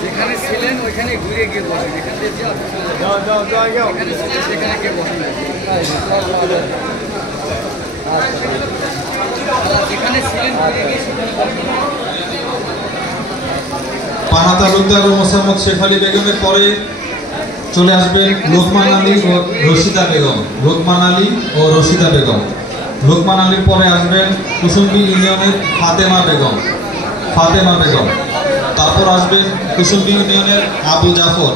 যেখানে ছিলেন ওইখানে ঘুরে গিয়ে বসেন, এখানে সেখানে গিয়ে বসেন, যেখানে ছিলেন ঘুরে গিয়ে সেখানে বসেন। পানা তালুকদার ও মোসাম্মদ শেখ আলী বেগমের পরে চলে আসবেন লোকমান আলী ও রশিদা বেগম। লোকমান আলী ও রশিদা বেগম। লোকমান আলীর পরে আসবেন কুসুম্বি ইউনিয়নের ফাতেমা বেগম। ফাতেমা বেগম। তারপর আসবেন কুসুম্বি ইউনিয়নের আবু জাফর।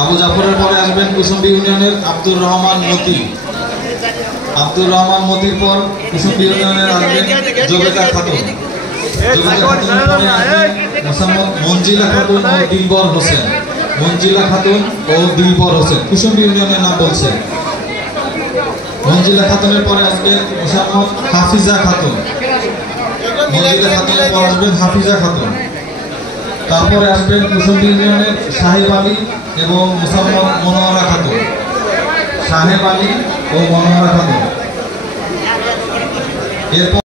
আবু জাফরের পরে আসবেন কুসুম্বি ইউনিয়নের আব্দুর রহমান মতি। আব্দুর রহমান মতির পর কুসুম্বি ইউনিয়নের আসবেন জবেদা খাতুন। জবেদা খাতুনের পরে আসবেন মোসাম্মদ মঞ্জিলা খাতুন ও দিলবর হোসেন। মঞ্জিলা খাতুন ও দিলবর হোসেন কুসুম্বি ইউনিয়নের নাম বলছে। মঞ্জিলা খাতুনের পরে আসবেন মোসাম্মদ হাফিজা খাতুন। মঞ্জিলা খাতুনের পর আসবেন হাফিজা খাতুন। তারপরে আসবেন কুসুম্বি ইউনিয়নের সাহেব আলী এবং মোসাম্মদ মনোয়ারা খাতুন। সাহেব আলী ও মনোয়ারা খাতুন। এরপর